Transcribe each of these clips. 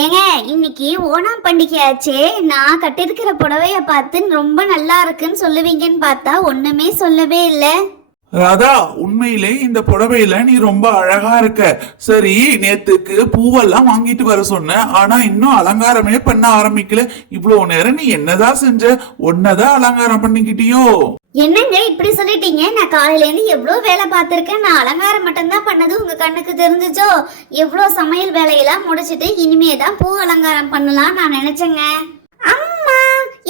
ஏங்க, இன்னைக்கு ஓணம் பண்டிகையாச்சே. நான் கட்டிருக்கிற புடவைய பார்த்து ரொம்ப நல்லா இருக்குன்னு சொல்லுவீங்கன்னு பார்த்தா ஒண்ணுமே சொல்லவே இல்ல. ராதா, உண்மையிலே இந்த புடவையில நீ ரொம்ப அழகா இருக்க. சரி, நேத்துக்கு பூவெல்லாம் வாங்கிட்டு வர சொன்ன, ஆனா இன்னும் அலங்காரமே பண்ண ஆரம்பிக்கல. இவ்வளவு நேரம் நீ என்னதான் செஞ்ச? ஒன்னதான் அலங்காரம் பண்ணிக்கிட்டியோ? என்னங்க இப்படி சொல்லிட்டீங்க? நான் காலையில இருந்து எவ்வளவு வேலை பார்த்திருக்கேன். நான் அலங்காரம் மட்டும்தான் பண்ணது உங்க கண்ணுக்கு தெரிஞ்சுச்சோ? எவ்வளவு சமையல் வேலையெல்லாம் முடிச்சிட்டு இனிமேதான் பூ அலங்காரம் பண்ணலாம் நான் நினைச்சேங்க. அம்மா,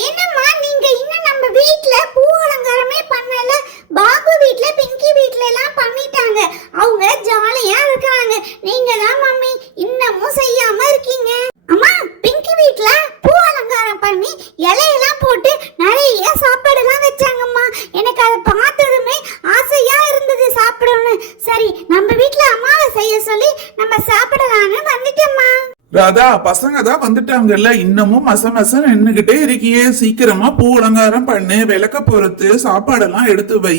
என்னம்மா நீங்க இன்னும் நம்ம வீட்ல பூ அலங்காரமே பண்ணல? பாபு வீட்ல, பிங்கி வீட்ல எல்லாம் பண்ணிட்டாங்க. அவங்க ஜாலியா இருக்காங்க. நீங்க தான் மம்மி இன்னமும் செய்யாம இருக்கீங்க. அம்மா, பிங்கி வீட்ல பூ அலங்காரம் பண்ணி இலையெல்லாம் போட்டு நிறைய சாப்பாடு எல்லாம் வச்சாங்கம்மா. எனக்கு அதை பார்த்ததுமே ஆசையா இருந்தது சாப்பிடணும்னு. சரி, நம்ம வீட்ல அம்மாவை செய்ய சொல்லி நம்ம சாப்பிடலான்னு வந்துட்டோம்மா. ராதா, பசங்க தான் வந்துட்டாங்கல்ல, இன்னமும் மச நின்னுகிட்டே இருக்கியே. சீக்கிரமா பூ அலங்காரம் பண்ணு, விளக்க பொறுத்து சாப்பாடெல்லாம் எடுத்து வை,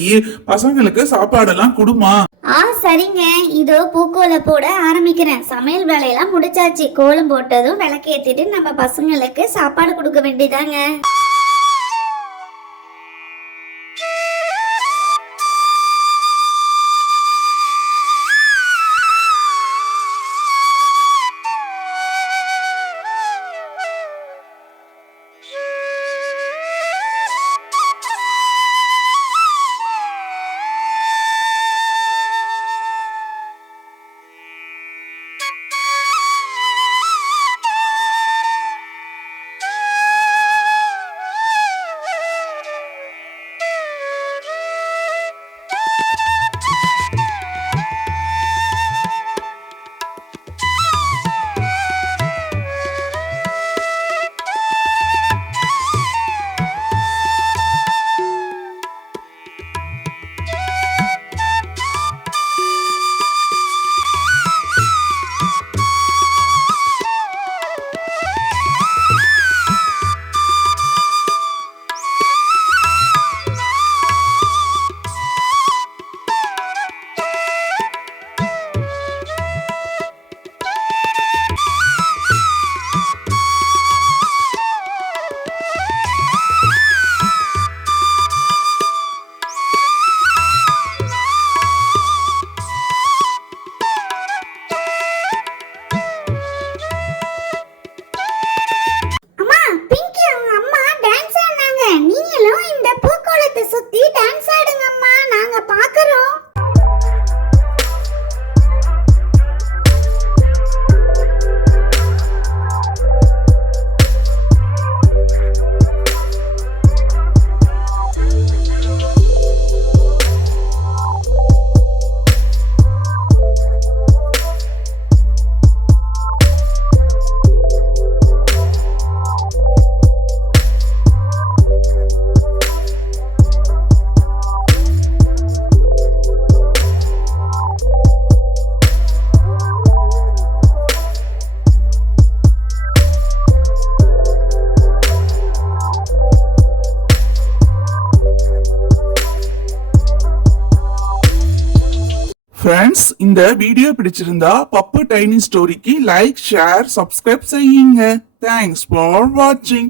பசங்களுக்கு சாப்பாடெல்லாம் குடுமா. சரிங்க, இதோ பூக்கோலை போட ஆரம்பிக்கிறேன். சமையல் வேலையெல்லாம் முடிச்சாச்சு. கோலம் போட்டதும் விளக்கேத்திட்டு நம்ம பசங்களுக்கு சாப்பாடு கொடுக்க வேண்டியதாங்க. சுத்தி டான்ஸ் ஆடுங்கம்மா, நாங்க பாக்குறோம். ஃப்ரெண்ட்ஸ், இந்த வீடியோ பிடிச்சிருந்தா பப்பு டைனி ஸ்டோரிக்கு லைக், ஷேர், சப்ஸ்கிரைப் செய்யுங்க. தேங்க்ஸ் ஃபார் வாட்சிங்.